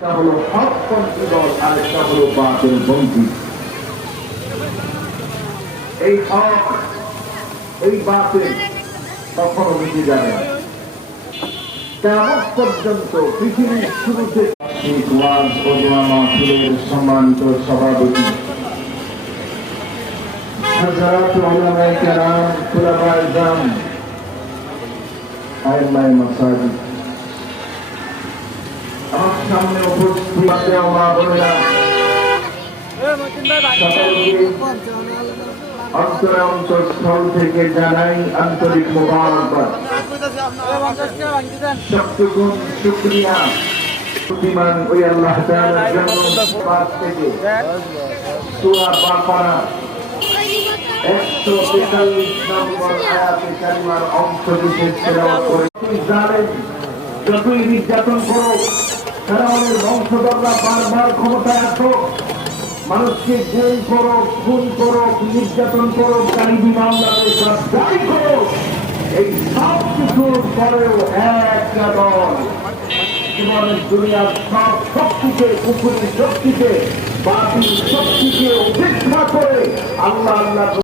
একটা হলো হকপন্থী দল, আরেকটা হলো বাতিলপন্থী। এই হক এই বাতিল কখনো মিটে যাবে না। কিয়ামত পর্যন্ত পৃথিবীর শুরুতে সম্মানিত সভাপতি হযরত উলামায়ে কেরাম, খুলাফায়ে ইজম, আইম্মায়ে মাসাজিদ, আমার সামনে উপস্থিত মা বোনেরা, অন্তরস্থল থেকে জানাই আন্তরিক মোবারকবাদ। সবটুকুন শুকরিয়া প্রতিমান ওই আল্লাহ তাআলার জন্য থেকে সূরা বাকারা 143 নম্বর আয়াতে কারিমার অংশ বিশেষ তেলাওয়াত করে জানেন, যতই নির্যাতন করো, ফেরাউনের বংশধররা বারবার ক্ষমতায় আসো, মানুষকে জেল করো, খুন করো, নির্যাতন করো, কারিমি মামলাতে যাই করো, এই সব কিছুর পরেও একটা দল জীবনের দুনিয়ার সব শক্তিকে, কুকুরের শক্তিকে, বাতিল শক্তিকে উপেক্ষা করে আল্লাহ